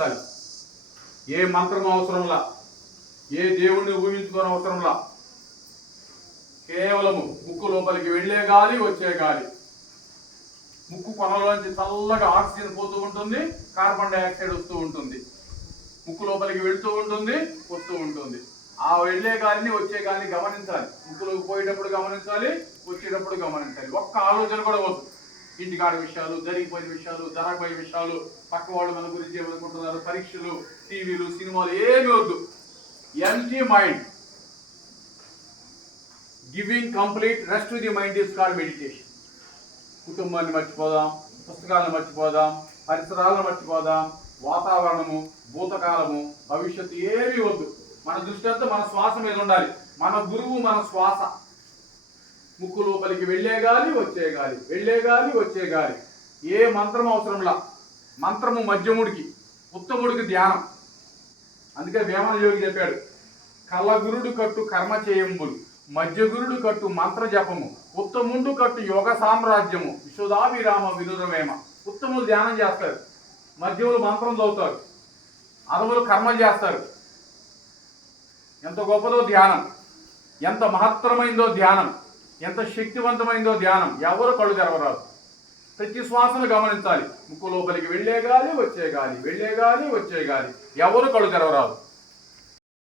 ఊహించాలి. ఏ మంత్రం అవసరంలా, ఏ దేవుణ్ణి ఊహించుకోని అవసరంలా, కేవలము ముక్కు లోపలికి వెళ్ళే గాలి, వచ్చే గాలి. ముక్కు కొనలోంచి చల్లగా ఆక్సిజన్ పోతూ ఉంటుంది, కార్బన్ డైఆక్సైడ్ వస్తూ ఉంటుంది. ముక్కు లోపలికి వెళుతూ ఉంటుంది, వస్తూ ఉంటుంది. ఆ వెళ్ళే గాలిని, వచ్చే గాలిని గమనించాలి. ముక్కులోకి పోయేటప్పుడు గమనించాలి, వచ్చేటప్పుడు గమనించాలి. ఒక్క ఆలోచన కూడా వద్దు. ఇంటికాడ విషయాలు, జరిగిపోయిన విషయాలు, జరగబోయే విషయాలు, పక్క వాళ్ళు మన గురించి ఏమనుకుంటున్నారు, పరీక్షలు, టీవీలు, సినిమాలు ఏమి వద్దు. Empty mind. Giving complete rest to the mind is called meditation. కుటుంబాన్ని మర్చిపోదాం, పుస్తకాలను మర్చిపోదాం, పరిసరాలను మర్చిపోదాం, వాతావరణము, భూతకాలము, భవిష్యత్తు ఏమీ వద్దు. మన దృష్టి అంతా మన శ్వాస మీద ఉండాలి. మన గురువు మన శ్వాస. ముక్కు లోపలికి వెళ్ళే గాలి, వచ్చే గాలి, వెళ్ళే గాలి, వచ్చే గాలి. ఏ మంత్రం అవసరంలా. మంత్రము మధ్యముడికి, ఉత్తముడికి ధ్యానం. అందుకే వేమన యోగి చెప్పాడు, కలగురుడు కట్టు కర్మ చేయంబులు, మధ్యగురుడు కట్టు మంత్ర జపము, ఉత్తముండు కట్టు యోగ సామ్రాజ్యము, విశ్వదాభిరామ వినురవేమ. ఉత్తములు ధ్యానం చేస్తారు, మధ్యములు మంత్రం చదువుతారు, అదములు కర్మలు చేస్తారు. ఎంత గొప్పదో ధ్యానం, ఎంత మహత్తరమైందో ధ్యానం, ఎంత శక్తివంతమైందో ధ్యానం. ఎవరు కళ్ళు తెరవరాదు. ప్రతి శ్వాసను గమనించాలి. ముక్కు లోపలికి వెళ్ళే గాలి, వచ్చే గాలి, వెళ్ళే గాలి, వచ్చే గాలి. ఎవరు కళ్ళు తెరవరాదు.